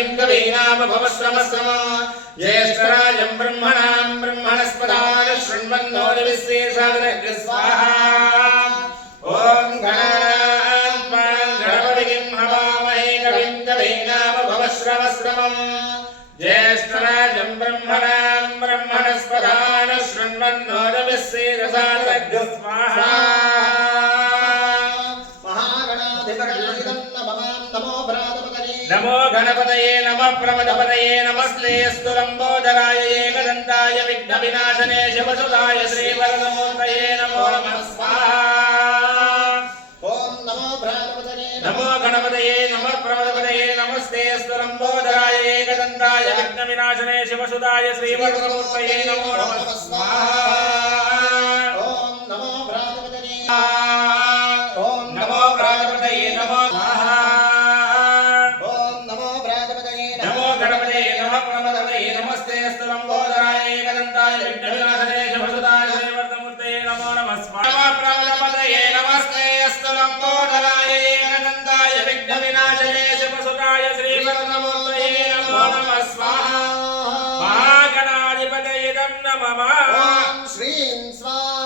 कविं कवीनामुपमश्रवस्तमो ज्येष्ठराजं ब्रह्मणां ब्रह्मणस्पदाय शृण्वन्नोतिभिस्सेदसादनग्रः स्वाहा ॐ गणपतिं हवामहे कविं कवीनामुपमश्रवस्तमो ज्येष्ठराजं ब्रह्मणां ब्रह्मणस्पदाय शृण्वन्नोतिभिस्सेदसादनग्रः स्वाहा नमो गणपतये नमः प्रमदपतये नमस्तेऽस्तु लम्बोदराय एकदन्ताय विघ्नविनाशने शिवसुताय श्रीवरदमूर्तये नमो नमः स्वाहा ॐ नमो भ्रातपतये नमो गणपतये नमः प्रमदपतये नमस्तेऽस्तु लम्बोदराय एकदन्ताय विघ्नविनाशने शिवसुताय श्रीवरदमूर्तये नमो नमः स्वाहा ॐ नमो भ्रातपतये ॐ नमो भ्रातपतये नमो स्वाहा नमस्तेऽस्तु लम्बोदराय एकदन्ताय विघ्नविनाशने शिवसुताय श्रीवरदमूर्तये नमो नमः स्वाहा प्रमदपतये नमस्तेऽस्तु लम्बोदराय एकदन्ताय विघ्नविनाशने शिवसुताय श्रीवरदमूर्तये नमो नमः स्वाहा महागणाधिपतये नमः ॐ श्रीं स्वाहा